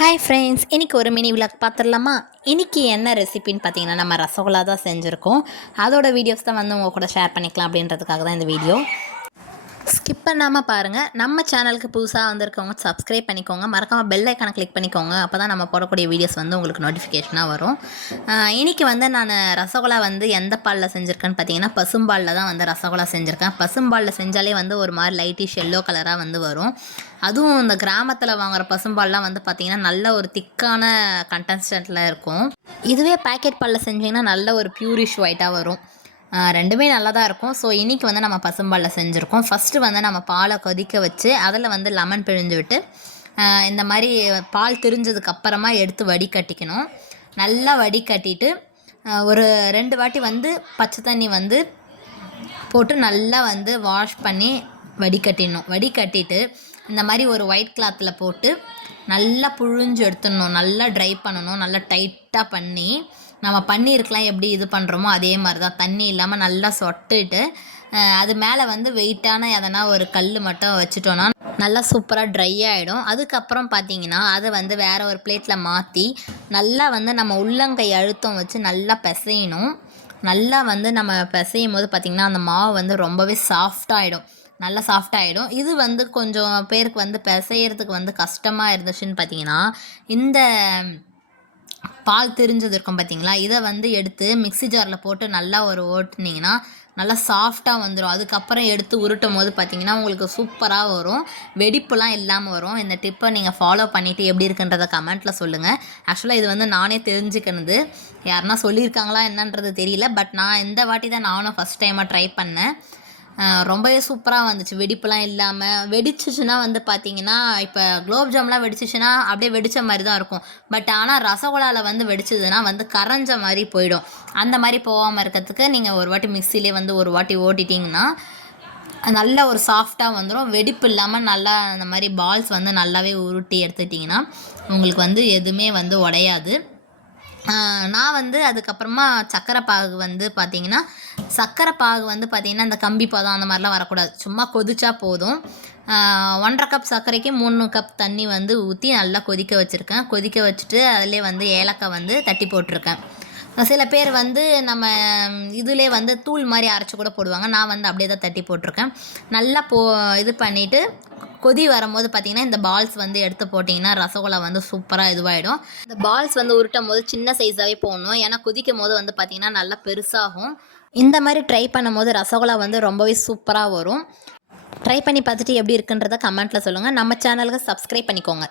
Hi friends, இன்றைக்கி ஒரு mini vlog பார்த்துடலாமா? இன்றைக்கி என்ன ரெசிபின்னு பார்த்தீங்கன்னா, நம்ம ரசகுல்லா தான் செஞ்சுருக்கோம். அதோட வீடியோஸ் தான் வந்து உங்கள் கூட ஷேர் பண்ணிக்கலாம் அப்படின்றதுக்காக தான் இந்த வீடியோ. ஸ்கிப் பண்ணாமல் பாருங்கள். நம்ம சேனலுக்கு புதுசாக வந்திருக்கவங்க சப்ஸ்கிரைப் பண்ணிக்கோங்க. மறக்காமல் பெல் ஐக்கானை கிளிக் பண்ணிக்கோங்க. அப்போ தான் நம்ம போடக்கூடிய வீடியோஸ் வந்து உங்களுக்கு நோட்டிஃபிகேஷனாக வரும். இன்றைக்கி வந்து நான் ரசகுல்லா வந்து எந்த பாலில் செஞ்சுருக்கேன்னு பார்த்தீங்கன்னா, பசும்பாலில் தான் வந்து ரசகுல்லா செஞ்சுருக்கேன். பசும்பாலில் செஞ்சாலே வந்து ஒரு மாதிரி லைட்டிஷ் எல்லோ கலராக வந்து வரும். அதுவும் இந்த கிராமத்தில் வாங்குகிற பசும்பால்லாம் வந்து பார்த்திங்கன்னா நல்ல ஒரு திக்கான கண்டென்ஸ்டன்ட்டில் இருக்கும். இதுவே பேக்கெட் பாலில் செஞ்சிங்கன்னா நல்ல ஒரு ப்யூரிஷ் ஒயிட்டாக வரும். ரெண்டுமே நல்லா தான் இருக்கும். ஸோ இன்றைக்கி வந்து நம்ம பசும்பாலில் செஞ்சுருக்கோம். ஃபஸ்ட்டு வந்து நம்ம பாலை கொதிக்க வச்சு அதில் வந்து லெமன் பிழிஞ்சு விட்டு இந்த மாதிரி பால் திரிஞ்சதுக்கப்புறமா எடுத்து வடிகட்டிக்கணும். நல்லா வடிகட்டிட்டு ஒரு 2 வாட்டி வந்து பச்சை தண்ணி வந்து போட்டு நல்லா வந்து வாஷ் பண்ணி வடிகட்டிடணும். வடிகட்டிட்டு இந்த மாதிரி ஒரு ஒயிட் கிளாத்தில் போட்டு நல்லா புழிஞ்சு எடுத்துடணும். நல்லா ட்ரை பண்ணணும். நல்லா டைட்டாக பண்ணி நம்ம பன்னீருக்கெலாம் எப்படி இது பண்ணுறோமோ அதே மாதிரி தான் தண்ணி இல்லாமல் நல்லா சொட்டிட்டு அது மேலே வந்து வெயிட்டான எதனா ஒரு கல் மட்டும் வச்சுட்டோன்னா நல்லா சூப்பராக ட்ரை ஆகிடும். அதுக்கப்புறம் பார்த்திங்கன்னா அதை வந்து வேறு ஒரு பிளேட்டில் மாற்றி நல்லா வந்து நம்ம உள்ளங்கை அழுத்தம் வச்சு நல்லா பிசையணும். நல்லா வந்து நம்ம பிசையும் போது பார்த்திங்கன்னா அந்த மாவு வந்து ரொம்பவே சாஃப்டாகிடும். நல்லா சாஃப்டாகிடும். இது வந்து கொஞ்சம் பேருக்கு வந்து பிசையிறதுக்கு வந்து கஷ்டமாக இருந்துச்சுன்னு பார்த்திங்கன்னா, இந்த பால் திரிஞ்சது இருக்கும் பார்த்திங்களா, இதை வந்து எடுத்து மிக்ஸி ஜாரில் போட்டு நல்லா ஒரு ஓட்டுனிங்கன்னா நல்லா சாஃப்டாக வந்துடும். அதுக்கப்புறம் எடுத்து உருட்டும் போது பார்த்திங்கன்னா உங்களுக்கு சூப்பராக வரும். வெடிப்புலாம் இல்லாமல் வரும். இந்த டிப்பை நீங்கள் ஃபாலோ பண்ணிவிட்டு எப்படி இருக்குன்றதை கமெண்ட்டில் சொல்லுங்கள். ஆக்சுவலாக இது வந்து நானே தெரிஞ்சுக்கினது. யாருன்னா சொல்லியிருக்காங்களா என்னன்றது தெரியல. பட் நான் இந்த வாட்டி தான் நானும் ஃபஸ்ட் டைமாக ட்ரை பண்ணேன். ரொம்பவே சூப்பராக வந்துச்சு. வெடிப்புலாம் இல்லாமல். வெடிச்சிச்சுன்னா வந்து பார்த்திங்கன்னா, இப்போ குலோப் ஜாம்லாம் வெடிச்சிச்சுன்னா அப்படியே வெடித்த மாதிரி தான் இருக்கும். பட் ஆனால் ரசகுல்லாவில் வந்து வெடிச்சதுன்னா வந்து கரைஞ்ச மாதிரி போயிடும். அந்த மாதிரி போகாமல் இருக்கிறதுக்கு நீங்கள் ஒரு வாட்டி மிக்சிலே வந்து ஒரு வாட்டி ஓட்டிட்டிங்கன்னா நல்ல ஒரு சாஃப்டாக வந்துடும். வெடிப்பு இல்லாமல் நல்லா அந்த மாதிரி பால்ஸ் வந்து நல்லாவே உருட்டி எடுத்துட்டிங்கன்னா உங்களுக்கு வந்து எதுவுமே வந்து உடையாது. நான் வந்து அதுக்கப்புறமா சர்க்கரை பாகு வந்து பார்த்திங்கன்னா, சர்க்கரை பாகு வந்து பார்த்திங்கன்னா இந்த கம்பி பதம் அந்த மாதிரிலாம் வரக்கூடாது. சும்மா கொதிச்சா போதும். 1½ கப் சர்க்கரைக்கு 3 கப் தண்ணி வந்து ஊற்றி நல்லா கொதிக்க வச்சுருக்கேன். கொதிக்க வச்சுட்டு அதிலே வந்து ஏலக்காய் வந்து தட்டி போட்டிருக்கேன். சில பேர் வந்து நம்ம இதிலே வந்து தூள் மாதிரி அரைச்சி கூட போடுவாங்க. நான் வந்து அப்படியே தான் தட்டி போட்டிருக்கேன். நல்லா இது பண்ணிவிட்டு கொதி வரும்போது பார்த்திங்கன்னா இந்த பால்ஸ் வந்து எடுத்து போட்டிங்கன்னா ரசகுல்லா வந்து சூப்பராக இதுவாகிடும். இந்த பால்ஸ் வந்து உருட்டும் போது சின்ன சைஸாகவே போடணும். ஏன்னா கொதிக்கும் போது வந்து பார்த்திங்கன்னா நல்லா பெருசாகும். இந்த மாதிரி ட்ரை பண்ணும்போது ரசகுல்லா வந்து ரொம்பவே சூப்பராக வரும். ட்ரை பண்ணி பார்த்துட்டு எப்படி இருக்குன்றதை கமெண்ட்டில் சொல்லுங்கள். நம்ம சேனலுக்கு சப்ஸ்கிரைப் பண்ணிக்கோங்க.